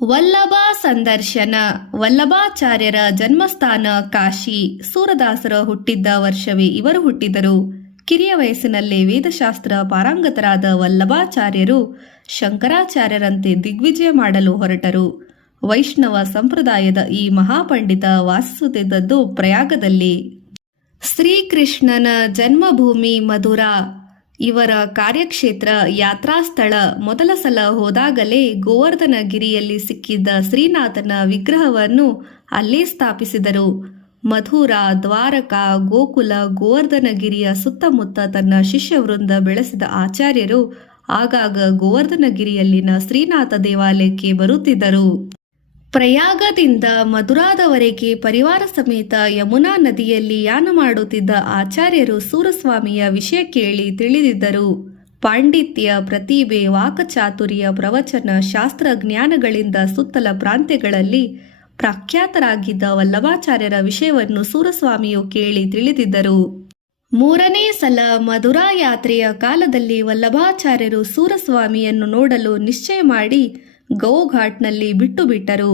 ವಲ್ಲಭ ಸಂದರ್ಶನ. ವಲ್ಲಭಾಚಾರ್ಯರ ಜನ್ಮಸ್ಥಾನ ಕಾಶಿ. ಸೂರದಾಸರ ಹುಟ್ಟಿದ್ದ ವರ್ಷವೇ ಇವರು ಹುಟ್ಟಿದರು. ಕಿರಿಯ ವಯಸ್ಸಿನಲ್ಲೇ ವೇದಶಾಸ್ತ್ರ ಪಾರಂಗತರಾದ ವಲ್ಲಭಾಚಾರ್ಯರು ಶಂಕರಾಚಾರ್ಯರಂತೆ ದಿಗ್ವಿಜಯ ಮಾಡಲು ಹೊರಟರು. ವೈಷ್ಣವ ಸಂಪ್ರದಾಯದ ಈ ಮಹಾಪಂಡಿತ ವಾಸಿಸುತ್ತಿದ್ದದ್ದು ಪ್ರಯಾಗದಲ್ಲಿ. ಶ್ರೀಕೃಷ್ಣನ ಜನ್ಮಭೂಮಿ ಮಧುರಾ ಇವರ ಕಾರ್ಯಕ್ಷೇತ್ರ, ಯಾತ್ರಾಸ್ಥಳ. ಮೊದಲ ಸಲ ಹೋದಾಗಲೇ ಗೋವರ್ಧನಗಿರಿಯಲ್ಲಿ ಸಿಕ್ಕಿದ್ದ ಶ್ರೀನಾಥನ ವಿಗ್ರಹವನ್ನು ಅಲ್ಲೇ ಸ್ಥಾಪಿಸಿದರು. ಮಥುರಾ, ದ್ವಾರಕಾ, ಗೋಕುಲ, ಗೋವರ್ಧನಗಿರಿಯ ಸುತ್ತಮುತ್ತ ತನ್ನ ಶಿಷ್ಯವೃಂದ ಬೆಳೆಸಿದ ಆಚಾರ್ಯರು ಆಗಾಗ ಗೋವರ್ಧನಗಿರಿಯಲ್ಲಿನ ಶ್ರೀನಾಥ ದೇವಾಲಯಕ್ಕೆ ಬರುತ್ತಿದ್ದರು. ಪ್ರಯಾಗದಿಂದ ಮಧುರಾದವರೆಗೆ ಪರಿವಾರ ಸಮೇತ ಯಮುನಾ ನದಿಯಲ್ಲಿ ಯಾನ ಮಾಡುತ್ತಿದ್ದ ಆಚಾರ್ಯರು ಸೂರಸ್ವಾಮಿಯ ವಿಷಯ ಕೇಳಿ ತಿಳಿದಿದ್ದರು. ಪಾಂಡಿತ್ಯ, ಪ್ರತಿಭೆ, ವಾಕಚಾತುರ್ಯ, ಪ್ರವಚನ, ಶಾಸ್ತ್ರ ಜ್ಞಾನಗಳಿಂದ ಸುತ್ತಲ ಪ್ರಾಂತ್ಯಗಳಲ್ಲಿ ಪ್ರಖ್ಯಾತರಾಗಿದ್ದ ವಲ್ಲಭಾಚಾರ್ಯರ ವಿಷಯವನ್ನು ಸೂರಸ್ವಾಮಿಯು ಕೇಳಿ ತಿಳಿದಿದ್ದರು. ಮೂರನೇ ಸಲ ಮಧುರಾ ಯಾತ್ರೆಯ ಕಾಲದಲ್ಲಿ ವಲ್ಲಭಾಚಾರ್ಯರು ಸೂರಸ್ವಾಮಿಯನ್ನು ನೋಡಲು ನಿಶ್ಚಯ ಮಾಡಿ ಗೌಘಾಟ್ನಲ್ಲಿ ಬಿಟ್ಟು ಬಿಟ್ಟರು.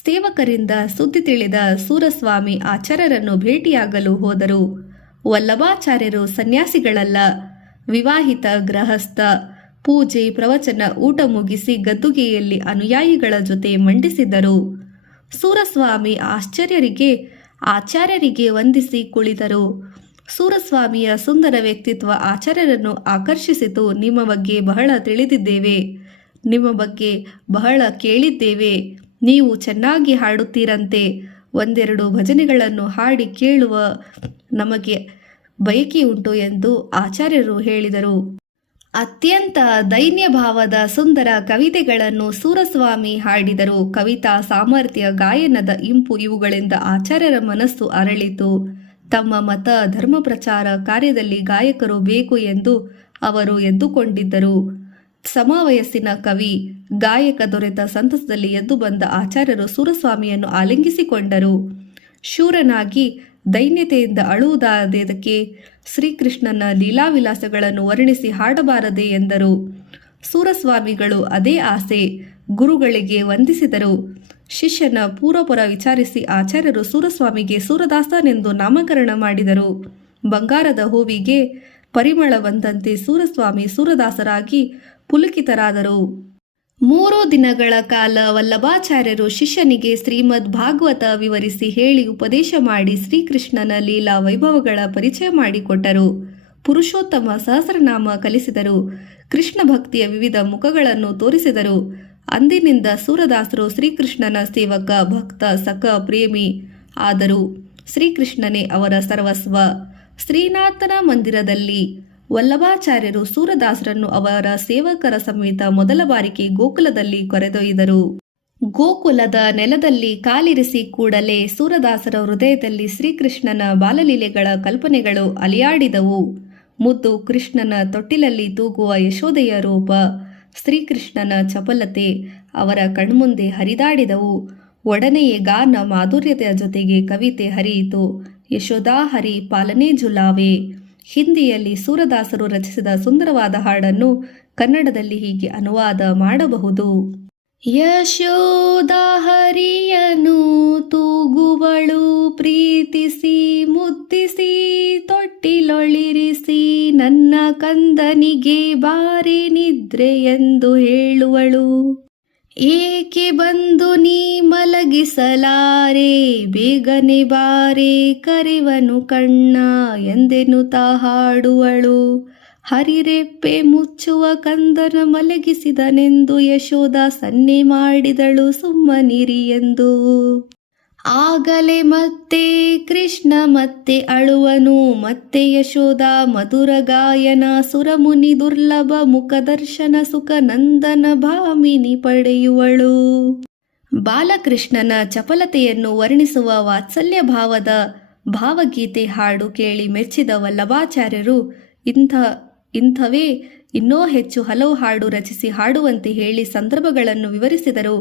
ಸೇವಕರಿಂದ ಸುದ್ದಿ ತಿಳಿದ ಸೂರಸ್ವಾಮಿ ಆಚಾರ್ಯರನ್ನು ಭೇಟಿಯಾಗಲು ಹೋದರು. ವಲ್ಲಭಾಚಾರ್ಯರು ಸನ್ಯಾಸಿಗಳಲ್ಲ, ವಿವಾಹಿತ ಗೃಹಸ್ಥ. ಪೂಜೆ, ಪ್ರವಚನ, ಊಟ ಮುಗಿಸಿ ಗದ್ದುಗೆಯಲ್ಲಿ ಅನುಯಾಯಿಗಳ ಜೊತೆ ಮಂಡಿಸಿದರು. ಸೂರಸ್ವಾಮಿ ಆಚಾರ್ಯರಿಗೆ ವಂದಿಸಿ ಕುಳಿತರು. ಸೂರಸ್ವಾಮಿಯ ಸುಂದರ ವ್ಯಕ್ತಿತ್ವ ಆಚಾರ್ಯರನ್ನು ಆಕರ್ಷಿಸಿತು. ನಿಮ್ಮ ಬಗ್ಗೆ ಬಹಳ ತಿಳಿದಿದ್ದೇವೆ, ನಿಮ್ಮ ಬಗ್ಗೆ ಬಹಳ ಕೇಳಿದ್ದೇವೆ. ನೀವು ಚೆನ್ನಾಗಿ ಹಾಡುತ್ತೀರಂತೆ. ಒಂದೆರಡು ಭಜನೆಗಳನ್ನು ಹಾಡಿ ಕೇಳುವ ನಮಗೆ ಬಯಕೆಯುಂಟು ಎಂದು ಆಚಾರ್ಯರು ಹೇಳಿದರು. ಅತ್ಯಂತ ದೈನ್ಯ ಭಾವದ ಸುಂದರ ಕವಿತೆಗಳನ್ನು ಸೂರಸ್ವಾಮಿ ಹಾಡಿದರು. ಕವಿತಾ ಸಾಮರ್ಥ್ಯ, ಗಾಯನದ ಇಂಪು ಇವುಗಳಿಂದ ಆಚಾರ್ಯರ ಮನಸ್ಸು ಅರಳಿತು. ತಮ್ಮ ಮತ ಧರ್ಮ ಪ್ರಚಾರ ಕಾರ್ಯದಲ್ಲಿ ಗಾಯಕರು ಬೇಕು ಎಂದು ಅವರು ಎದ್ದುಕೊಂಡಿದ್ದರು. ಸಮವಯಸ್ಸಿನ ಕವಿ, ಗಾಯಕ ದೊರೆತ ಸಂತಸದಲ್ಲಿ ಎದ್ದು ಬಂದ ಆಚಾರ್ಯರು ಸೂರಸ್ವಾಮಿಯನ್ನು ಆಲಿಂಗಿಸಿಕೊಂಡರು. ಶೂರನಾಗಿ ದೈನ್ಯತೆಯಿಂದ ಅಳುವುದಾದಕ್ಕೆ ಶ್ರೀಕೃಷ್ಣನ ಲೀಲಾವಿಲಾಸಗಳನ್ನು ವರ್ಣಿಸಿ ಹಾಡಬಾರದೆ ಎಂದರು. ಸೂರಸ್ವಾಮಿಗಳು ಅದೇ ಆಸೆ. ಗುರುಗಳಿಗೆ ವಂದಿಸಿದರು. ಶಿಷ್ಯನ ಪೂರ್ವಪರ ವಿಚಾರಿಸಿ ಆಚಾರ್ಯರು ಸೂರಸ್ವಾಮಿಗೆ ಸೂರದಾಸನೆಂದು ನಾಮಕರಣ ಮಾಡಿದರು. ಬಂಗಾರದ ಹೂವಿಗೆ ಪರಿಮಳ ಬಂದಂತೆ ಸೂರಸ್ವಾಮಿ ಸೂರದಾಸರಾಗಿ ಪುಲಕಿತರಾದರು. 3 ದಿನಗಳ ಕಾಲ ವಲ್ಲಭಾಚಾರ್ಯರು ಶಿಷ್ಯನಿಗೆ ಶ್ರೀಮದ್ ಭಾಗವತ ವಿವರಿಸಿ ಹೇಳಿ ಉಪದೇಶ ಮಾಡಿ ಶ್ರೀಕೃಷ್ಣನ ಲೀಲಾ ವೈಭವಗಳ ಪರಿಚಯ ಮಾಡಿಕೊಟ್ಟರು. ಪುರುಷೋತ್ತಮ ಸಹಸ್ರನಾಮ ಕಲಿಸಿದರು. ಕೃಷ್ಣ ಭಕ್ತಿಯ ವಿವಿಧ ಮುಖಗಳನ್ನು ತೋರಿಸಿದರು. ಅಂದಿನಿಂದ ಸೂರದಾಸರು ಶ್ರೀಕೃಷ್ಣನ ಸೇವಕ, ಭಕ್ತ, ಸಖ, ಪ್ರೇಮಿ ಆದರು. ಶ್ರೀಕೃಷ್ಣನೇ ಅವರ ಸರ್ವಸ್ವ. ಶ್ರೀನಾಥನ ಮಂದಿರದಲ್ಲಿ ವಲ್ಲಭಾಚಾರ್ಯರು ಸೂರದಾಸರನ್ನು ಅವರ ಸೇವಕರ ಸಮೇತ ಮೊದಲ ಬಾರಿಗೆ ಗೋಕುಲದಲ್ಲಿ ಕರೆದೊಯ್ದರು. ಗೋಕುಲದ ನೆಲದಲ್ಲಿ ಕಾಲಿರಿಸಿ ಕೂಡಲೇ ಸೂರದಾಸರ ಹೃದಯದಲ್ಲಿ ಶ್ರೀಕೃಷ್ಣನ ಬಾಲಲೀಲೆಗಳ ಕಲ್ಪನೆಗಳು ಅಲಿಯಾಡಿದವು. ಮುದ್ದು ಕೃಷ್ಣನ ತೊಟ್ಟಿಲಲ್ಲಿ ತೂಗುವ ಯಶೋದೆಯ ರೂಪ, ಶ್ರೀಕೃಷ್ಣನ ಚಪಲತೆ ಅವರ ಕಣ್ಮುಂದೆ ಹರಿದಾಡಿದವು. ಒಡನೆಯೇ ಗಾನ ಮಾಧುರ್ಯತೆಯ ಜೊತೆಗೆ ಕವಿತೆ ಹರಿಯಿತು. ಯಶೋದಾ ಹರಿ ಪಾಲನೆ ಜುಲಾವೆ. ಹಿಂದಿಯಲ್ಲಿ ಸೂರದಾಸರು ರಚಿಸಿದ ಸುಂದರವಾದ ಹಾಡನ್ನು ಕನ್ನಡದಲ್ಲಿ ಹೀಗೆ ಅನುವಾದ ಮಾಡಬಹುದು. ಯಶೋದಾ ಹರಿಯನು ತೂಗುವಳು ಪ್ರೀತಿಸಿ ಮುದ್ದಿಸಿ ತೊಟ್ಟಿಲೊಳಿರಿಸಿ, ನನ್ನ ಕಂದನಿಗೆ ಬಾರಿ ನಿದ್ರೆ ಎಂದು ಹೇಳುವಳು. ಏಕೆ ಬಂದು ನೀ ಮಲಗಿಸಲಾರೆ, ಬೇಗನೆ ಬಾರೆ ಕರೆವನು ಕಣ್ಣ ಎಂದೆನ್ನುತ್ತಾ ಹಾಡುವಳು. ಹರಿರೆಪ್ಪೆ ಮುಚ್ಚುವ ಕಂದನ ಮಲಗಿಸಿದನೆಂದು ಯಶೋದ ಸನ್ನೆ ಮಾಡಿದಳು ಸುಮ್ಮನಿರಿ ಎಂದು. ಆಗಲೇ ಮತ್ತೆ ಕೃಷ್ಣ ಮತ್ತೆ ಅಳುವನು, ಮತ್ತೆ ಯಶೋದ ಮಧುರ ಗಾಯನ, ಸುರಮುನಿ ದುರ್ಲಭ ಮುಖದರ್ಶನ, ಸುಖ ನಂದನ ಭಾಮಿನಿ ಪಡೆಯುವಳು. ಬಾಲಕೃಷ್ಣನ ಚಪಲತೆಯನ್ನು ವರ್ಣಿಸುವ ವಾತ್ಸಲ್ಯ ಭಾವದ ಭಾವಗೀತೆ ಹಾಡು ಕೇಳಿ ಮೆಚ್ಚಿದ ವಲ್ಲಭಾಚಾರ್ಯರು ಇಂಥವೇ ಇನ್ನೂ ಹೆಚ್ಚು ಹಲವು ಹಾಡು ರಚಿಸಿ ಹಾಡುವಂತೆ ಹೇಳಿ ಸಂದರ್ಭಗಳನ್ನು ವಿವರಿಸಿದರು.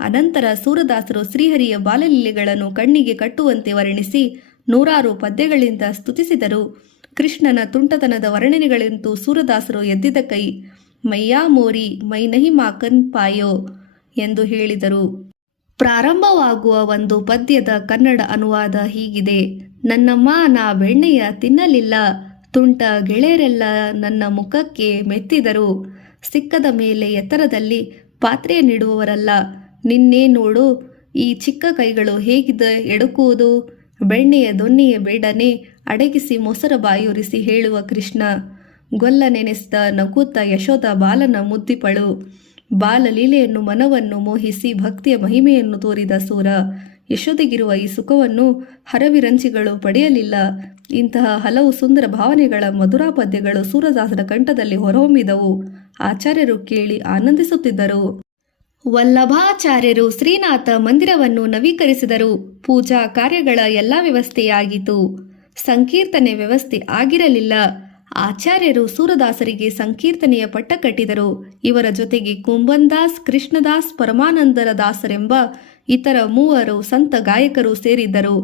ಅನಂತರ ಸೂರದಾಸರು ಶ್ರೀಹರಿಯ ಬಾಲಲೀಲೆಗಳನ್ನು ಕಣ್ಣಿಗೆ ಕಟ್ಟುವಂತೆ ವರ್ಣಿಸಿ 100 ಪದ್ಯಗಳಿಂದ ಸ್ತುತಿಸಿದರು. ಕೃಷ್ಣನ ತುಂಟತನದ ವರ್ಣನೆಗಳಂತೂ ಸೂರದಾಸರು ಎದ್ದಿದ್ದ ಕೈ. ಮೈಯಾ ಮೋರಿ ಮೈ ನಹಿ ಮಾಕನ್ ಪಾಯೋ, ಎಂದು ಹೇಳಿದರು. ಪ್ರಾರಂಭವಾಗುವ ಒಂದು ಪದ್ಯದ ಕನ್ನಡ ಅನುವಾದ ಹೀಗಿದೆ. ನನ್ನಮ್ಮ ನಾ ಬೆಣ್ಣೆಯ ತಿನ್ನಲಿಲ್ಲ, ತುಂಟ ಗೆಳೆಯರೆಲ್ಲ ನನ್ನ ಮುಖಕ್ಕೆ ಮೆತ್ತಿದರು. ಸಿಕ್ಕದ ಮೇಲೆ ಎತ್ತರದಲ್ಲಿ ಪಾತ್ರೆಯನ್ನಿಡುವವರಲ್ಲ. ನಿನ್ನೆ ನೋಡು ಈ ಚಿಕ್ಕ ಕೈಗಳು ಹೇಗಿದೆ ಎಡುಕುವುದು. ಬೆಣ್ಣೆಯ ದೊನ್ನೆಯ ಬೇಡನೆ ಅಡಗಿಸಿ ಮೊಸರ ಬಾಯುರಿಸಿ ಹೇಳುವ ಕೃಷ್ಣ. ಗೊಲ್ಲ ನೆನೆಸಿದ ನಗುತ್ತ ಯಶೋಧ ಬಾಲನ ಮುದ್ದಿಪಳು. ಬಾಲಲೀಲೆಯನ್ನು ಮನವನ್ನು ಮೋಹಿಸಿ ಭಕ್ತಿಯ ಮಹಿಮೆಯನ್ನು ತೋರಿದ ಸೂರ. ಯಶೋಧೆಗಿರುವ ಈ ಸುಖವನ್ನು ಹರವಿರಂಚಿಗಳು ಪಡೆಯಲಿಲ್ಲ. ಇಂತಹ ಹಲವು ಸುಂದರ ಭಾವನೆಗಳ ಮಧುರಾ ಪದ್ಯಗಳು ಸೂರದಾಸರ ಕಂಠದಲ್ಲಿ ಹೊರಹೊಮ್ಮಿದವು. ಆಚಾರ್ಯರು ಕೇಳಿ ಆನಂದಿಸುತ್ತಿದ್ದರು. ವಲ್ಲಭಾಚಾರ್ಯರು ಶ್ರೀನಾಥ ಮಂದಿರವನ್ನು ನವೀಕರಿಸಿದರು. ಪೂಜಾ ಕಾರ್ಯಗಳ ಎಲ್ಲ ವ್ಯವಸ್ಥೆಯಾಗಿತು. ಸಂಕೀರ್ತನೆ ವ್ಯವಸ್ಥೆ ಆಗಿರಲಿಲ್ಲ. ಆಚಾರ್ಯರು ಸೂರದಾಸರಿಗೆ ಸಂಕೀರ್ತನೆಯ ಪಟ್ಟ ಕಟ್ಟಿದರು. ಇವರ ಜೊತೆಗೆ ಕುಂಬನ್ದಾಸ್, ಕೃಷ್ಣದಾಸ್, ಪರಮಾನಂದರ ದಾಸರೆಂಬ ಇತರ 3 ಸಂತ ಗಾಯಕರು ಸೇರಿದ್ದರು.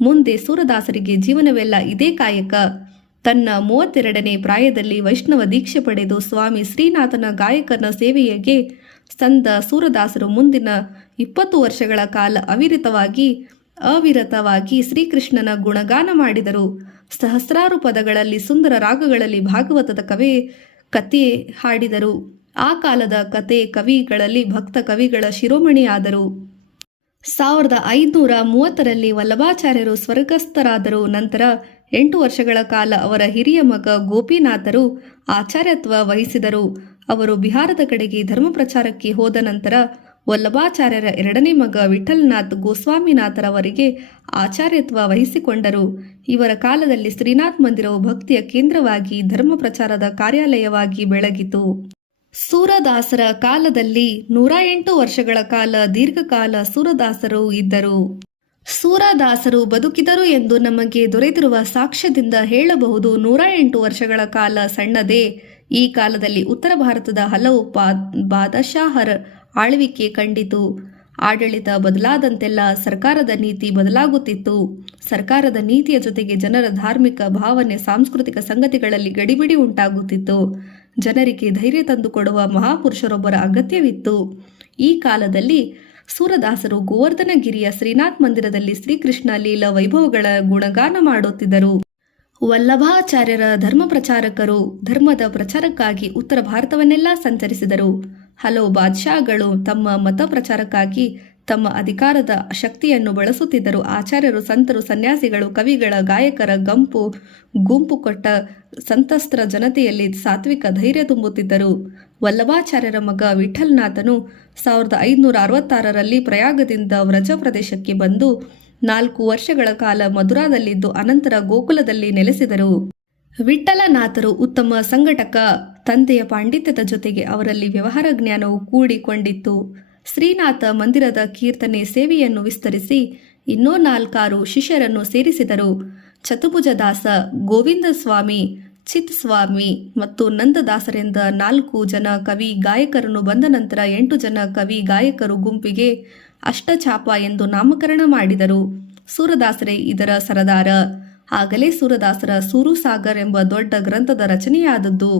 ಮುಂದೆ ಸೂರದಾಸರಿಗೆ ಜೀವನವೆಲ್ಲ ಇದೇ ಕಾಯಕ. ತನ್ನ 32ನೇ ಪ್ರಾಯದಲ್ಲಿ ವೈಷ್ಣವ ದೀಕ್ಷೆ ಪಡೆದು ಸ್ವಾಮಿ ಶ್ರೀನಾಥನ ಗಾಯಕನ ಸೇವೆಗೆ ಸಂದ ಸೂರದಾಸರು ಮುಂದಿನ 20 ವರ್ಷಗಳ ಕಾಲ ಅವಿರತವಾಗಿ ಶ್ರೀಕೃಷ್ಣನ ಗುಣಗಾನ ಮಾಡಿದರು. ಸಹಸ್ರಾರು ಪದಗಳಲ್ಲಿ, ಸುಂದರ ರಾಗಗಳಲ್ಲಿ ಭಾಗವತದ ಕತೆ ಹಾಡಿದರು. ಆ ಕಾಲದ ಕತೆ ಕವಿಗಳಲ್ಲಿ ಭಕ್ತ ಕವಿಗಳ ಶಿರೋಮಣಿಯಾದರು. 1530ರಲ್ಲಿ ವಲ್ಲಭಾಚಾರ್ಯರು ಸ್ವರ್ಗಸ್ಥರಾದರು. ನಂತರ 8 ವರ್ಷಗಳ ಕಾಲ ಅವರ ಹಿರಿಯ ಮಗ ಗೋಪಿನಾಥರು ಆಚಾರ್ಯತ್ವ ವಹಿಸಿದರು. ಅವರು ಬಿಹಾರದ ಕಡೆಗೆ ಧರ್ಮ ಪ್ರಚಾರಕ್ಕೆ ಹೋದ ನಂತರ ವಲ್ಲಭಾಚಾರ್ಯರ 2ನೇ ಮಗ ವಿಠಲನಾಥ್ ಗೋಸ್ವಾಮಿನಾಥರವರಿಗೆ ಆಚಾರ್ಯತ್ವ ವಹಿಸಿಕೊಂಡರು. ಇವರ ಕಾಲದಲ್ಲಿ ಶ್ರೀನಾಥ್ ಮಂದಿರವು ಭಕ್ತಿಯ ಕೇಂದ್ರವಾಗಿ ಧರ್ಮ ಪ್ರಚಾರದ ಕಾರ್ಯಾಲಯವಾಗಿ ಬೆಳಗಿತು. ಸೂರದಾಸರ ಕಾಲದಲ್ಲಿ 108 ವರ್ಷಗಳ ಕಾಲ ದೀರ್ಘಕಾಲ ಸೂರದಾಸರು ಇದ್ದರು. ಸೂರದಾಸರು ಬದುಕಿದರು ಎಂದು ನಮಗೆ ದೊರೆತಿರುವ ಸಾಕ್ಷ್ಯದಿಂದ ಹೇಳಬಹುದು. 108 ವರ್ಷಗಳ ಕಾಲ ಸಣ್ಣದೇ. ಈ ಕಾಲದಲ್ಲಿ ಉತ್ತರ ಭಾರತದ ಹಲವು ಬಾದಶಾಹರ ಆಳ್ವಿಕೆ ಕಂಡಿತು. ಆಡಳಿತ ಬದಲಾದಂತೆಲ್ಲ ಸರ್ಕಾರದ ನೀತಿ ಬದಲಾಗುತ್ತಿತ್ತು. ಸರ್ಕಾರದ ನೀತಿಯ ಜೊತೆಗೆ ಜನರ ಧಾರ್ಮಿಕ ಭಾವನೆ, ಸಾಂಸ್ಕೃತಿಕ ಸಂಗತಿಗಳಲ್ಲಿ ಗಡಿಬಿಡಿ ಉಂಟಾಗುತ್ತಿತ್ತು. ಜನರಿಗೆ ಧೈರ್ಯ ತಂದುಕೊಡುವ ಮಹಾಪುರುಷರೊಬ್ಬರ ಅಗತ್ಯವಿತ್ತು. ಈ ಕಾಲದಲ್ಲಿ ಸೂರದಾಸರು ಗೋವರ್ಧನಗಿರಿಯ ಶ್ರೀನಾಥ್ ಮಂದಿರದಲ್ಲಿ ಶ್ರೀಕೃಷ್ಣ ಲೀಲಾ ವೈಭವಗಳ ಗುಣಗಾನ ಮಾಡುತ್ತಿದ್ದರು. ವಲ್ಲಭಾಚಾರ್ಯರ ಧರ್ಮ ಪ್ರಚಾರಕರು ಧರ್ಮದ ಪ್ರಚಾರಕ್ಕಾಗಿ ಉತ್ತರ ಭಾರತವನ್ನೆಲ್ಲ ಸಂಚರಿಸಿದರು. ಹಲವು ಬಾದ್ಶಾಹಗಳು ತಮ್ಮ ಮತ ಪ್ರಚಾರಕ್ಕಾಗಿ ತಮ್ಮ ಅಧಿಕಾರದ ಶಕ್ತಿಯನ್ನು ಬಳಸುತ್ತಿದ್ದರು. ಆಚಾರ್ಯರು, ಸಂತರು, ಸನ್ಯಾಸಿಗಳು, ಕವಿಗಳ, ಗಾಯಕರ ಗುಂಪು ಕೊಟ್ಟ ಸಂತಸ್ತ್ರ ಜನತೆಯಲ್ಲಿ ಸಾತ್ವಿಕ ಧೈರ್ಯ ತುಂಬುತ್ತಿದ್ದರು. ವಲ್ಲಭಾಚಾರ್ಯರ ಮಗ ವಿಠಲನಾಥನು 1566ರಲ್ಲಿ ಪ್ರಯಾಗದಿಂದ ವ್ರಜ ಪ್ರದೇಶಕ್ಕೆ ಬಂದು 4 ವರ್ಷಗಳ ಕಾಲ ಮಧುರಾದಲ್ಲಿದ್ದು ಅನಂತರ ಗೋಕುಲದಲ್ಲಿ ನೆಲೆಸಿದರು. ವಿಠಲನಾಥರು ಉತ್ತಮ ಸಂಘಟಕ. ತಂದೆಯ ಪಾಂಡಿತ್ಯದ ಜೊತೆಗೆ ಅವರಲ್ಲಿ ವ್ಯವಹಾರ ಜ್ಞಾನವು ಕೂಡಿಕೊಂಡಿತ್ತು. ಶ್ರೀನಾಥ ಮಂದಿರದ ಕೀರ್ತನೆ ಸೇವೆಯನ್ನು ವಿಸ್ತರಿಸಿ ಇನ್ನೂ 4 ಶಿಷ್ಯರನ್ನು ಸೇರಿಸಿದರು. ಚತುರ್ಭುಜದಾಸ, ಗೋವಿಂದ ಸ್ವಾಮಿ, ಚಿತ್ ಸ್ವಾಮಿ ಮತ್ತು ನಂದದಾಸರೆಂದ 4 ಜನ ಕವಿ ಗಾಯಕರನ್ನು ಬಂದ ನಂತರ 8 ಜನ ಕವಿ ಗಾಯಕರು ಗುಂಪಿಗೆ ಅಷ್ಟಚಾಪ ಎಂದು ನಾಮಕರಣ ಮಾಡಿದರು. ಸೂರದಾಸರೇ ಇದರ ಸರದಾರ. ಆಗಲೇ ಸೂರದಾಸರ ಸೂರುಸಾಗರ್ ಎಂಬ ದೊಡ್ಡ ಗ್ರಂಥದ ರಚನೆಯಾದದ್ದು.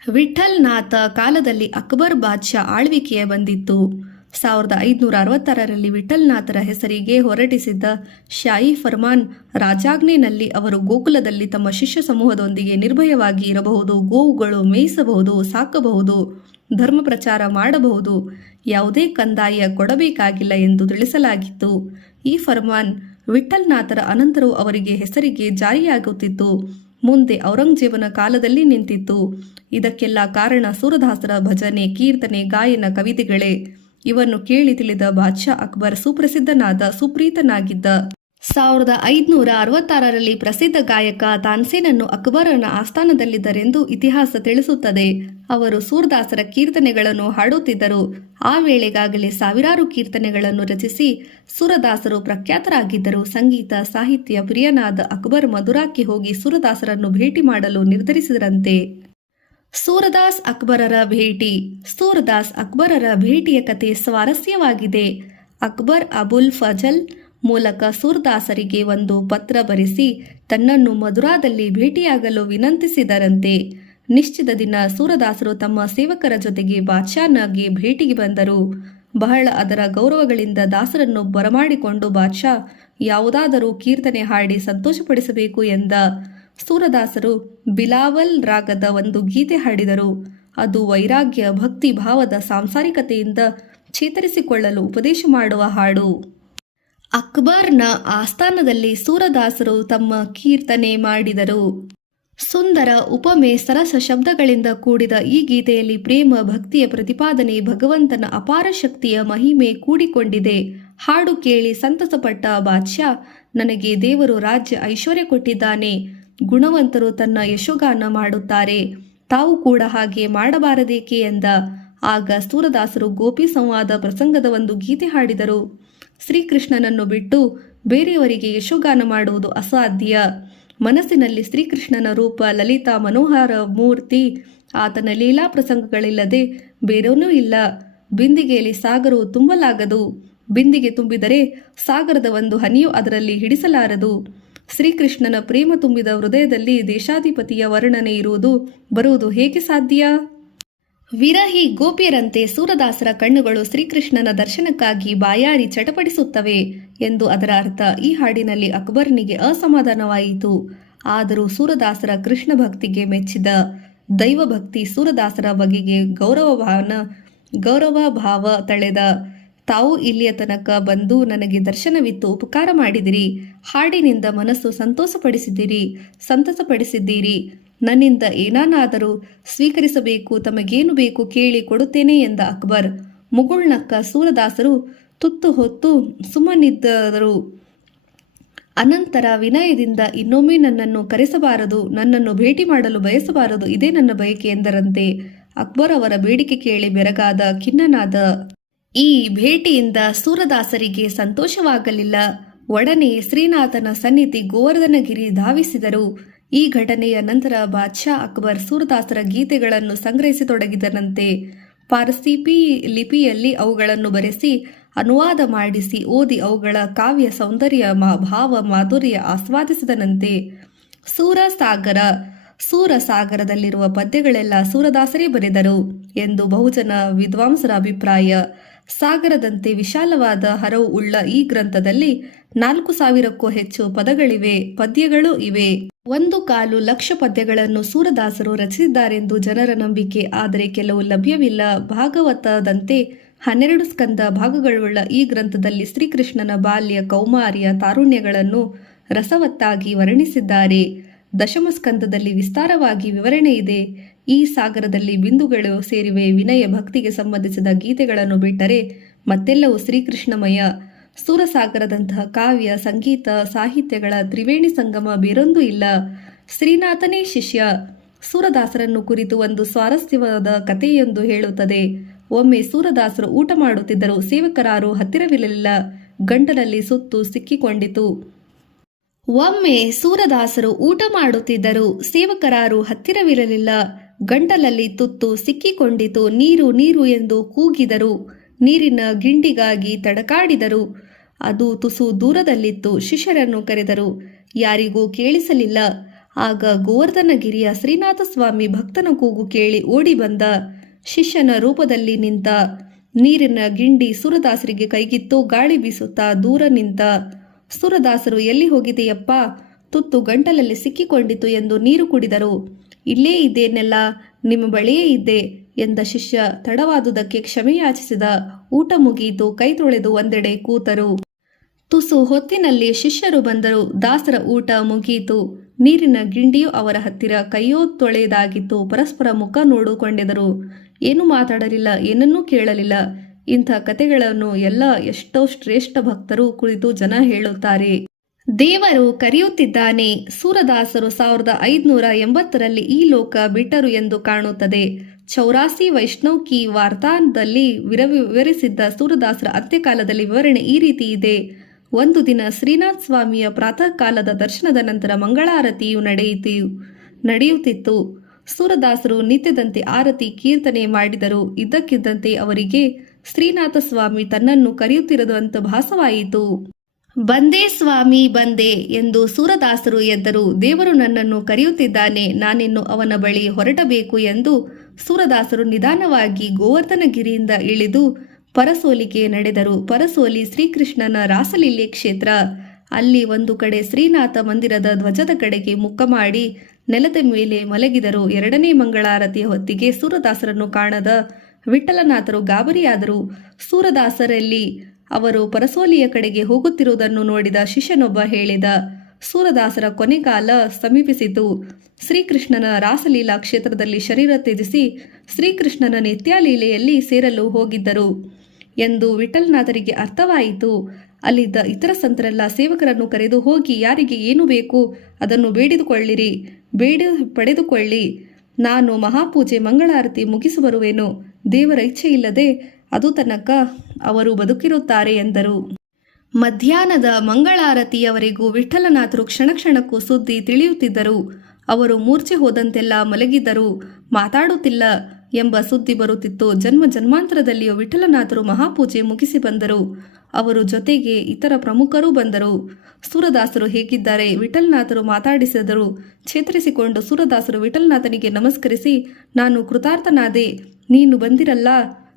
ವಿಠಲನಾಥ ಕಾಲದಲ್ಲಿ ಅಕ್ಬರ್ ಬಾದ್ಶಾ ಆಳ್ವಿಕೆಯ ಬಂದಿತ್ತು. 1566ರಲ್ಲಿ ವಿಠಲನಾಥರ ಹೆಸರಿಗೆ ಹೊರಡಿಸಿದ್ದ ಶಾಹಿ ಫರ್ಮಾನ್ ರಾಜಾಜ್ಞೆನಲ್ಲಿ ಅವರು ಗೋಕುಲದಲ್ಲಿ ತಮ್ಮ ಶಿಷ್ಯ ಸಮೂಹದೊಂದಿಗೆ ನಿರ್ಭಯವಾಗಿ ಇರಬಹುದು, ಗೋವುಗಳು ಮೇಯಿಸಬಹುದು, ಸಾಕಬಹುದು, ಧರ್ಮ ಪ್ರಚಾರ ಮಾಡಬಹುದು, ಯಾವುದೇ ಕಂದಾಯ ಕೊಡಬೇಕಾಗಿಲ್ಲ ಎಂದು ತಿಳಿಸಲಾಗಿತ್ತು. ಈ ಫರ್ಮಾನ್ ವಿಠಲನಾಥರ ಅನಂತರವೂ ಅವರಿಗೆ ಹೆಸರಿಗೆ ಜಾರಿಯಾಗುತ್ತಿತ್ತು. ಮುಂದೆ ಔರಂಗಜೇಬನ ಕಾಲದಲ್ಲಿ ನಿಂತಿತ್ತು. ಇದಕ್ಕೆಲ್ಲ ಕಾರಣ ಸೂರದಾಸರ ಭಜನೆ, ಕೀರ್ತನೆ, ಗಾಯನ, ಕವಿತೆಗಳೇ. ಇವನ್ನು ಕೇಳಿ ತಿಳಿದ ಬಾದ್ಶಾ ಅಕ್ಬರ್ ಸುಪ್ರೀತನಾಗಿದ್ದ. 1566ರಲ್ಲಿ ಪ್ರಸಿದ್ಧ ಗಾಯಕ ತಾನ್ಸೇನನ್ನು ಅಕ್ಬರನ ಆಸ್ಥಾನದಲ್ಲಿದ್ದರೆಂದು ಇತಿಹಾಸ ತಿಳಿಸುತ್ತದೆ. ಅವರು ಸೂರದಾಸರ ಕೀರ್ತನೆಗಳನ್ನು ಹಾಡುತ್ತಿದ್ದರು. ಆ ವೇಳೆಗಾಗಲೇ ಸಾವಿರಾರು ಕೀರ್ತನೆಗಳನ್ನು ರಚಿಸಿ ಸೂರದಾಸರು ಪ್ರಖ್ಯಾತರಾಗಿದ್ದರು. ಸಂಗೀತ ಸಾಹಿತ್ಯ ಪ್ರಿಯನಾದ ಅಕ್ಬರ್ ಮಧುರಾಕ್ಕೆ ಹೋಗಿ ಸೂರದಾಸರನ್ನು ಭೇಟಿ ಮಾಡಲು ನಿರ್ಧರಿಸಿದರಂತೆ. ಸೂರದಾಸ್ ಅಕ್ಬರರ ಭೇಟಿ. ಸೂರದಾಸ್ ಅಕ್ಬರರ ಭೇಟಿಯ ಕತೆ ಸ್ವಾರಸ್ಯವಾಗಿದೆ. ಅಕ್ಬರ್ ಅಬುಲ್ ಫಜಲ್ ಮೂಲಕ ಸೂರದಾಸರಿಗೆ ಒಂದು ಪತ್ರ ಬರೆಸಿ ತನ್ನನ್ನು ಮಧುರಾದಲ್ಲಿ ಭೇಟಿಯಾಗಲು ವಿನಂತಿಸಿದರಂತೆ. ನಿಶ್ಚಿತ ದಿನ ಸೂರದಾಸರು ತಮ್ಮ ಸೇವಕರ ಜೊತೆಗೆ ಬಾದ್ಶಾಹನಿಗೆ ಭೇಟಿಗೆ ಬಂದರು. ಬಹಳ ಅದರ ಗೌರವಗಳಿಂದ ದಾಸರನ್ನು ಬರಮಾಡಿಕೊಂಡು ಬಾದ್ಶಾ ಯಾವುದಾದರೂ ಕೀರ್ತನೆ ಹಾಡಿ ಸಂತೋಷಪಡಿಸಬೇಕು ಎಂದ. ಸೂರದಾಸರು ಬಿಲಾವಲ್ ರಾಗದ ಒಂದು ಗೀತೆ ಹಾಡಿದರು. ಅದು ವೈರಾಗ್ಯ, ಭಕ್ತಿ ಭಾವದ ಸಾಂಸಾರಿಕತೆಯಿಂದ ಚೇತರಿಸಿಕೊಳ್ಳಲು ಉಪದೇಶ ಮಾಡುವ ಹಾಡು. ಅಕ್ಬರ್ನ ಆಸ್ಥಾನದಲ್ಲಿ ಸೂರದಾಸರು ತಮ್ಮ ಕೀರ್ತನೆ ಮಾಡಿದರು. ಸುಂದರ ಉಪಮೆ, ಸರಸ ಶಬ್ದಗಳಿಂದ ಕೂಡಿದ ಈ ಗೀತೆಯಲ್ಲಿ ಪ್ರೇಮ, ಭಕ್ತಿಯ ಪ್ರತಿಪಾದನೆ, ಭಗವಂತನ ಅಪಾರ ಶಕ್ತಿಯ ಮಹಿಮೆ ಕೂಡಿಕೊಂಡಿದೆ. ಹಾಡು ಕೇಳಿ ಸಂತಸಪಟ್ಟ ಬಾದ್ಶಾ, ನನಗೆ ದೇವರು ರಾಜ್ಯ ಐಶ್ವರ್ಯ ಕೊಟ್ಟಿದ್ದಾನೆ. ಗುಣವಂತರು ತನ್ನ ಯಶೋಗಾನ ಮಾಡುತ್ತಾರೆ, ತಾವು ಕೂಡ ಹಾಗೆ ಮಾಡಬಾರದೇಕೆ ಎಂದ. ಆಗ ಸೂರದಾಸರು ಗೋಪಿ ಸಂವಾದ ಪ್ರಸಂಗದ ಒಂದು ಗೀತೆ ಹಾಡಿದರು. ಶ್ರೀಕೃಷ್ಣನನ್ನು ಬಿಟ್ಟು ಬೇರೆಯವರಿಗೆ ಯಶೋಗಾನ ಮಾಡುವುದು ಅಸಾಧ್ಯ. ಮನಸ್ಸಿನಲ್ಲಿ ಶ್ರೀಕೃಷ್ಣನ ರೂಪ, ಲಲಿತಾ ಮನೋಹರ ಮೂರ್ತಿ, ಆತನ ಲೀಲಾ ಪ್ರಸಂಗಗಳಿಲ್ಲದೆ ಬೇರೇನೂ ಇಲ್ಲ. ಬಿಂದಿಗೆಯಲ್ಲಿ ಸಾಗರವು ತುಂಬಲಾಗದು. ಬಿಂದಿಗೆ ತುಂಬಿದರೆ ಸಾಗರದ ಒಂದು ಹನಿಯೂ ಅದರಲ್ಲಿ ಹಿಡಿಸಲಾರದು. ಶ್ರೀಕೃಷ್ಣನ ಪ್ರೇಮ ತುಂಬಿದ ಹೃದಯದಲ್ಲಿ ದೇಶಾಧಿಪತಿಯ ವರ್ಣನೆ ಬರುವುದು ಹೇಗೆ ಸಾಧ್ಯ? ವಿರಹಿ ಗೋಪಿಯರಂತೆ ಸೂರದಾಸರ ಕಣ್ಣುಗಳು ಶ್ರೀಕೃಷ್ಣನ ದರ್ಶನಕ್ಕಾಗಿ ಬಾಯಾರಿ ಚಟಪಡಿಸುತ್ತವೆ ಎಂದು ಅದರ ಅರ್ಥ. ಈ ಹಾಡಿನಲ್ಲಿ ಅಕ್ಬರ್ನಿಗೆ ಅಸಮಾಧಾನವಾಯಿತು. ಆದರೂ ಸೂರದಾಸರ ಕೃಷ್ಣ ಭಕ್ತಿಗೆ ಮೆಚ್ಚಿದ. ದೈವಭಕ್ತಿ ಸೂರದಾಸರ ಬಗೆಗೆ ಗೌರವ ಭಾವ ತಳೆದ. ತಾವು ಇಲ್ಲಿಯ ತನಕ ಬಂದು ನನಗೆ ದರ್ಶನವಿತ್ತು ಉಪಕಾರ ಮಾಡಿದಿರಿ. ಹಾಡಿನಿಂದ ಮನಸ್ಸು ಸಂತಸಪಡಿಸಿದ್ದೀರಿ. ನನ್ನಿಂದ ಏನಾದರೂ ಸ್ವೀಕರಿಸಬೇಕು, ತಮಗೇನು ಬೇಕು ಕೇಳಿ ಕೊಡುತ್ತೇನೆ ಎಂದ ಅಕ್ಬರ್. ಮುಗುಳ್ನಕ್ಕ ಸೂರದಾಸರು ತುತ್ತು ಹೊತ್ತು ಸುಮ್ಮನಿದ್ದರು. ಅನಂತರ ವಿನಯದಿಂದ, ಇನ್ನೊಮ್ಮೆ ನನ್ನನ್ನು ಕರೆಸಬಾರದು, ನನ್ನನ್ನು ಭೇಟಿ ಮಾಡಲು ಬಯಸಬಾರದು, ಇದೇ ನನ್ನ ಬಯಕೆ ಎಂದರಂತೆ. ಅಕ್ಬರ್ ಅವರ ಬೇಡಿಕೆ ಕೇಳಿ ಬೆರಗಾದ, ಖಿನ್ನನಾದ. ಈ ಭೇಟಿಯಿಂದ ಸೂರದಾಸರಿಗೆ ಸಂತೋಷವಾಗಲಿಲ್ಲ. ಒಡನೆ ಶ್ರೀನಾಥನ ಸನ್ನಿಧಿ ಗೋವರ್ಧನಗಿರಿ ಧಾವಿಸಿದರು. ಈ ಘಟನೆಯ ನಂತರ ಬಾದ್ಶಾ ಅಕ್ಬರ್ ಸೂರದಾಸರ ಗೀತೆಗಳನ್ನು ಸಂಗ್ರಹಿಸತೊಡಗಿದನಂತೆ. ಪಾರ್ಸಿ ಲಿಪಿಯಲ್ಲಿ ಅವುಗಳನ್ನು ಬರೆಸಿ ಅನುವಾದ ಮಾಡಿಸಿ ಓದಿ ಅವುಗಳ ಕಾವ್ಯ ಸೌಂದರ್ಯ, ಭಾವ ಮಾಧುರ್ಯ ಆಸ್ವಾದಿಸಿದನಂತೆ. ಸೂರಸಾಗರದಲ್ಲಿರುವ ಪದ್ಯಗಳೆಲ್ಲ ಸೂರದಾಸರೇ ಬರೆದರು ಎಂದು ಬಹುಜನ ವಿದ್ವಾಂಸರ ಅಭಿಪ್ರಾಯ. ಸಾಗರದಂತೆ ವಿಶಾಲವಾದ ಹರವು ಉಳ್ಳ ಈ ಗ್ರಂಥದಲ್ಲಿ 4,000ಕ್ಕೂ ಹೆಚ್ಚು ಪದ್ಯಗಳೂ ಇವೆ. 1/4 ಲಕ್ಷ ಪದ್ಯಗಳನ್ನು ಸೂರದಾಸರು ರಚಿಸಿದ್ದಾರೆಂದು ಜನರ ನಂಬಿಕೆ. ಆದರೆ ಕೆಲವು ಲಭ್ಯವಿಲ್ಲ. ಭಾಗವತದಂತೆ 12 ಸ್ಕಂದ ಭಾಗಗಳುಳ್ಳ ಈ ಗ್ರಂಥದಲ್ಲಿ ಶ್ರೀಕೃಷ್ಣನ ಬಾಲ್ಯ, ಕೌಮಾರ್ಯ, ತಾರುಣ್ಯಗಳನ್ನು ರಸವತ್ತಾಗಿ ವರ್ಣಿಸಿದ್ದಾರೆ. ದಶಮ ಸ್ಕಂದದಲ್ಲಿ ವಿಸ್ತಾರವಾಗಿ ವಿವರಣೆ ಇದೆ. ಈ ಸಾಗರದಲ್ಲಿ ಬಿಂದುಗಳು ಸೇರಿವೆ. ವಿನಯ ಭಕ್ತಿಗೆ ಸಂಬಂಧಿಸಿದ ಗೀತೆಗಳನ್ನು ಬಿಟ್ಟರೆ ಮತ್ತೆಲ್ಲವೂ ಶ್ರೀಕೃಷ್ಣಮಯ. ಸೂರಸಾಗರದಂತಹ ಕಾವ್ಯ, ಸಂಗೀತ, ಸಾಹಿತ್ಯಗಳ ತ್ರಿವೇಣಿ ಸಂಗಮ ಬೇರೊಂದೂ ಇಲ್ಲ. ಶ್ರೀನಾಥನೇ ಶಿಷ್ಯ. ಸೂರದಾಸರನ್ನು ಕುರಿತು ಒಂದು ಸ್ವಾರಸ್ಯವಾದ ಕಥೆಯೊಂದು ಹೇಳುತ್ತದೆ. ಒಮ್ಮೆ ಸೂರದಾಸರು ಊಟ ಮಾಡುತ್ತಿದ್ದರು. ಸೇವಕರಾರು ಹತ್ತಿರವಿರಲಿಲ್ಲ. ಗಂಟಲಲ್ಲಿ ಸುತ್ತು ಸಿಕ್ಕಿಕೊಂಡಿತು. ಒಮ್ಮೆ ಸೂರದಾಸರು ಊಟ ಮಾಡುತ್ತಿದ್ದರು. ಸೇವಕರಾರು ಹತ್ತಿರವಿರಲಿಲ್ಲ. ಗಂಟಲಲ್ಲಿ ತುತ್ತು ಸಿಕ್ಕಿಕೊಂಡಿತು. ನೀರು ನೀರು ಎಂದು ಕೂಗಿದರು. ನೀರಿನ ಗಿಂಡಿಗಾಗಿ ತಡಕಾಡಿದರು. ಅದು ತುಸು ದೂರದಲ್ಲಿತ್ತು. ಶಿಷ್ಯರನ್ನು ಕರೆದರು. ಯಾರಿಗೂ ಕೇಳಿಸಲಿಲ್ಲ. ಆಗ ಗೋವರ್ಧನಗಿರಿಯ ಶ್ರೀನಾಥ ಸ್ವಾಮಿ ಭಕ್ತನ ಕೂಗು ಕೇಳಿ ಓಡಿ ಬಂದ. ಶಿಷ್ಯನ ರೂಪದಲ್ಲಿ ನಿಂತ. ನೀರಿನ ಗಿಂಡಿ ಸೂರದಾಸರಿಗೆ ಕೈಗಿತ್ತು. ಗಾಳಿ ಬೀಸುತ್ತಾ ದೂರ ನಿಂತ. ಸೂರದಾಸರು, ಎಲ್ಲಿ ಹೋಗಿದೆಯಪ್ಪ? ತುತ್ತು ಗಂಟಲಲ್ಲಿ ಸಿಕ್ಕಿಕೊಂಡಿತು ಎಂದು ನೀರು ಕುಡಿದರು. ಇಲ್ಲೇ ಇದ್ದೇನೆಲ್ಲ, ನಿಮ್ಮ ಬಳಿಯೇ ಇದ್ದೆ ಎಂದ ಶಿಷ್ಯ ತಡವಾದುದಕ್ಕೆ ಕ್ಷಮೆಯಾಚಿಸಿದ. ಊಟ ಮುಗಿಯಿತು. ಕೈ ತೊಳೆದು ಒಂದೆಡೆ ಕೂತರು. ತುಸು ಹೊತ್ತಿನಲ್ಲಿ ಶಿಷ್ಯರು ಬಂದರು. ದಾಸರ ಊಟ ಮುಗಿಯಿತು. ನೀರಿನ ಗಿಂಡಿಯು ಅವರ ಹತ್ತಿರ. ಕೈಯೋ ತೊಳೆದಾಗಿತ್ತು. ಪರಸ್ಪರ ಮುಖ ನೋಡಿಕೊಂಡೆದರು. ಏನೂ ಮಾತಾಡಲಿಲ್ಲ, ಏನನ್ನೂ ಕೇಳಲಿಲ್ಲ. ಇಂಥ ಕಥೆಗಳನ್ನು ಎಷ್ಟೋ ಶ್ರೇಷ್ಠ ಭಕ್ತರು ಕುರಿತು ಜನ ಹೇಳುತ್ತಾರೆ. ದೇವರು ಕರೆಯುತ್ತಿದ್ದಾನೆ. ಸೂರದಾಸರು 1580ರಲ್ಲಿ ಈ ಲೋಕ ಬಿಟ್ಟರು ಎಂದು ಕಾಣುತ್ತದೆ. 84 ವೈಷ್ಣವ್ ಕಿ ವಾರ್ತಾದಲ್ಲಿ ವಿವರಿಸಿದ್ದ ಸೂರದಾಸರ ಅಂತ್ಯಕಾಲದಲ್ಲಿ ವಿವರಣೆ ಈ ರೀತಿ ಇದೆ. ಒಂದು ದಿನ ಶ್ರೀನಾಥ ಸ್ವಾಮಿಯ ಪ್ರಾತಃ ಕಾಲದ ದರ್ಶನದ ನಂತರ ಮಂಗಳಾರತಿಯು ನಡೆಯುತ್ತಿತ್ತು. ಸೂರದಾಸರು ನಿತ್ಯದಂತೆ ಆರತಿ ಕೀರ್ತನೆ ಮಾಡಿದರು. ಇದ್ದಕ್ಕಿದ್ದಂತೆ ಅವರಿಗೆ ಶ್ರೀನಾಥ ಸ್ವಾಮಿ ತನ್ನನ್ನು ಕರೆಯುತ್ತಿರುವಂತ ಭಾಸವಾಯಿತು. ಬಂದೆ ಸ್ವಾಮಿ ಬಂದೆ ಎಂದು ಸೂರದಾಸರು ಎದ್ದರು. ದೇವರು ನನ್ನನ್ನು ಕರೆಯುತ್ತಿದ್ದಾನೆ, ನಾನಿನ್ನು ಅವನ ಬಳಿ ಹೊರಟಬೇಕು ಎಂದು ಸೂರದಾಸರು ನಿಧಾನವಾಗಿ ಗೋವರ್ಧನಗಿರಿಯಿಂದ ಇಳಿದು ಪರಸೋಲಿಗೆ ನಡೆದರು. ಪರಸೋಲಿ ಶ್ರೀಕೃಷ್ಣನ ರಾಸಲೀಲೆ ಕ್ಷೇತ್ರ. ಅಲ್ಲಿ ಒಂದು ಕಡೆ ಶ್ರೀನಾಥ ಮಂದಿರದ ಧ್ವಜದ ಕಡೆಗೆ ಮುಖ ಮಾಡಿ ನೆಲದ ಮೇಲೆ ಮಲಗಿದರು. ಎರಡನೇ ಮಂಗಳಾರತಿಯ ಹೊತ್ತಿಗೆ ಸೂರದಾಸರನ್ನು ಕಾಣದ ವಿಠಲನಾಥರು ಗಾಬರಿಯಾದರು. ಸೂರದಾಸರಲ್ಲಿ ಅವರು ಪರಸೋಲಿಯ ಕಡೆಗೆ ಹೋಗುತ್ತಿರುವುದನ್ನು ನೋಡಿದ ಶಿಷ್ಯನೊಬ್ಬ ಹೇಳಿದ, ಸೂರದಾಸರ ಕೊನೆಗಾಲ ಸಮೀಪಿಸಿತು. ಶ್ರೀಕೃಷ್ಣನ ರಾಸಲೀಲಾ ಕ್ಷೇತ್ರದಲ್ಲಿ ಶರೀರ ತ್ಯಜಿಸಿ ಶ್ರೀಕೃಷ್ಣನ ನಿತ್ಯಲೀಲೆಯಲ್ಲಿ ಸೇರಲು ಹೋಗಿದ್ದರು ಎಂದು ವಿಠಲನಾಥರಿಗೆ ಅರ್ಥವಾಯಿತು. ಅಲ್ಲಿದ್ದ ಇತರ ಸಂತರೆಲ್ಲ ಸೇವಕರನ್ನು ಕರೆದು, ಹೋಗಿ ಯಾರಿಗೆ ಏನು ಬೇಕು ಅದನ್ನು ಪಡೆದುಕೊಳ್ಳಿ. ನಾನು ಮಹಾಪೂಜೆ ಮಂಗಳಾರತಿ ಮುಗಿಸಿ ಬರುವೆನು. ದೇವರ ಇಚ್ಛೆ ಇಲ್ಲದೆ ಅದು ತನಕ ಅವರು ಬದುಕಿರುತ್ತಾರೆ ಎಂದರು. ಮಧ್ಯಾಹ್ನದ ಮಂಗಳಾರತಿಯವರೆಗೂ ವಿಠಲನಾಥರು ಕ್ಷಣ ಕ್ಷಣಕ್ಕೂ ಸುದ್ದಿ ತಿಳಿಯುತ್ತಿದ್ದರು. ಅವರು ಮೂರ್ಛೆ ಹೋದಂತೆಲ್ಲ ಮಲಗಿದ್ದರು, ಮಾತಾಡುತ್ತಿಲ್ಲ ಎಂಬ ಸುದ್ದಿ ಬರುತ್ತಿತ್ತು. ಜನ್ಮ ಜನ್ಮಾಂತರದಲ್ಲಿಯೂ ವಿಠಲನಾಥರು ಮಹಾಪೂಜೆ ಮುಗಿಸಿ ಬಂದರು. ಅವರು ಜೊತೆಗೆ ಇತರ ಪ್ರಮುಖರೂ ಬಂದರು. ಸೂರದಾಸರು ಹೇಗಿದ್ದಾರೆ? ವಿಠಲನಾಥರು ಮಾತಾಡಿಸಿದರು. ಚೇತರಿಸಿಕೊಂಡು ಸೂರದಾಸರು ವಿಠಲನಾಥನಿಗೆ ನಮಸ್ಕರಿಸಿ, ನಾನು ಕೃತಾರ್ಥನಾದೆ,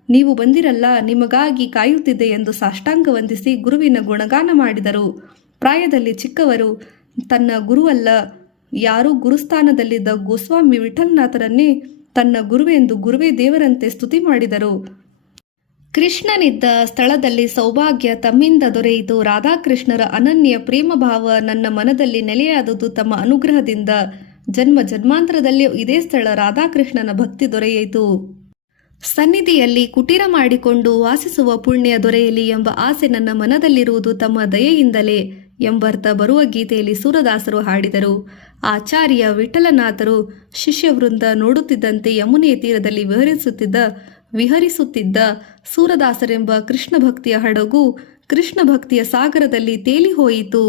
ನೀವು ಬಂದಿರಲ್ಲ, ನಿಮಗಾಗಿ ಕಾಯುತ್ತಿದ್ದೆ ಎಂದು ಸಾಷ್ಟಾಂಗ ವಂದಿಸಿ ಗುರುವಿನ ಗುಣಗಾನ ಮಾಡಿದರು. ಪ್ರಾಯದಲ್ಲಿ ಚಿಕ್ಕವರು, ತನ್ನ ಗುರುವಲ್ಲ ಯಾರೂ ಗುರುಸ್ಥಾನದಲ್ಲಿದ್ದ ಗೋಸ್ವಾಮಿ ವಿಠಲನಾಥರನ್ನೇ ತನ್ನ ಗುರುವೆಂದು ಗುರುವೇ ದೇವರಂತೆ ಸ್ತುತಿ ಮಾಡಿದರು. ಕೃಷ್ಣನಿದ್ದ ಸ್ಥಳದಲ್ಲಿ ಸೌಭಾಗ್ಯ ತಮ್ಮಿಂದ ದೊರೆಯಿತು. ರಾಧಾಕೃಷ್ಣರ ಅನನ್ಯ ಪ್ರೇಮ ಭಾವ ನನ್ನ ಮನದಲ್ಲಿ ನೆಲೆಯಾದುದು ತಮ್ಮ ಅನುಗ್ರಹದಿಂದ. ಜನ್ಮ ಜನ್ಮಾಂತರದಲ್ಲಿಯೂ ಇದೇ ಸ್ಥಳ ರಾಧಾಕೃಷ್ಣನ ಭಕ್ತಿ ದೊರೆಯಿತು. ಸನ್ನಿಧಿಯಲ್ಲಿ ಕುಟೀರ ಮಾಡಿಕೊಂಡು ವಾಸಿಸುವ ಪುಣ್ಯ ದೊರೆಯಲಿ ಎಂಬ ಆಸೆ ನನ್ನ ಮನದಲ್ಲಿರುವುದು ತಮ್ಮ ದಯೆಯಿಂದಲೇ ಎಂಬರ್ಥ ಬರುವ ಗೀತೆಯಲ್ಲಿ ಸೂರದಾಸರು ಹಾಡಿದರು. ಆಚಾರ್ಯ ವಿಠಲನಾಥರು ಶಿಷ್ಯವೃಂದ ನೋಡುತ್ತಿದ್ದಂತೆ ಯಮುನೆ ತೀರದಲ್ಲಿ ವಿಹರಿಸುತ್ತಿದ್ದ ಸೂರದಾಸರೆಂಬ ಕೃಷ್ಣ ಭಕ್ತಿಯ ಹಡಗು ಕೃಷ್ಣ ಭಕ್ತಿಯ ಸಾಗರದಲ್ಲಿ ತೇಲಿ ಹೋಯಿತು.